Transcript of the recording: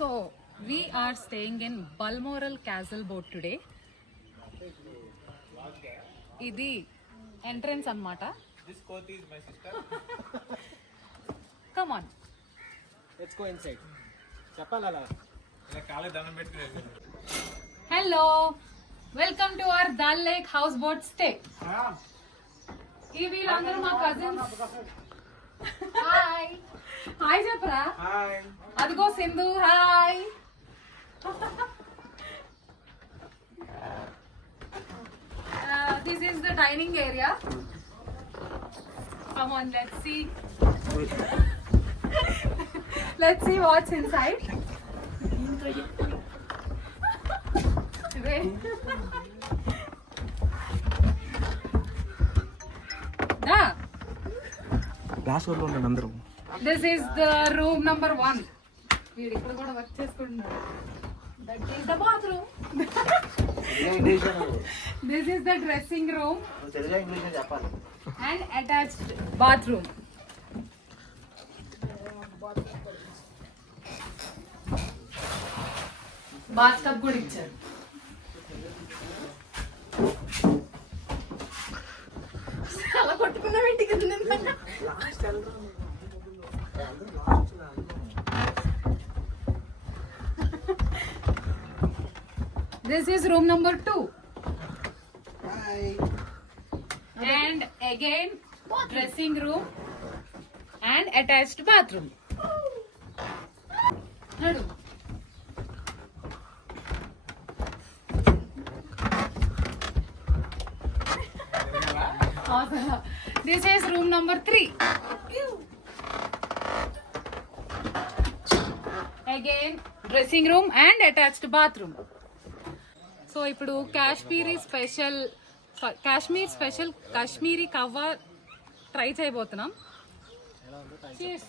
So we are staying in Balmoral Castle boat today. Idi entrance annamata. This coat is my sister. Come on. Let's go inside. Chapalala. ఇలా కాళ్ళ దండం పెట్టుకునేది. Hello. Welcome to our Dal Lake houseboat stay. ఈ వీళ్ళందరూ మా cousins. Hi hi చెప్పరా. Hi. అదిగో Sindhu hi. This is the dining area. Come on, let's see. Let's see what's inside. Da. Class వల్ల ఉన్నాను అందరూ. This is the room number 1. వీడు ఇక్కడ కూడా వర్క్ చేసుకుంటున్నాడు. That is the bathroom. This is the dressing room and attached bathroom. Bathtub కూడా ఇచ్చారు. అలా కొట్టుకున్నాం ఇంటికి. This is room number 2. Hi. And again dressing room and attached bathroom. Nadu. This is room number 3. Again dressing room and attached bathroom. So ఇప్పుడు Kashmiri special Kashmiri కవ్వ try చేయబోతున్నాం. Cheers.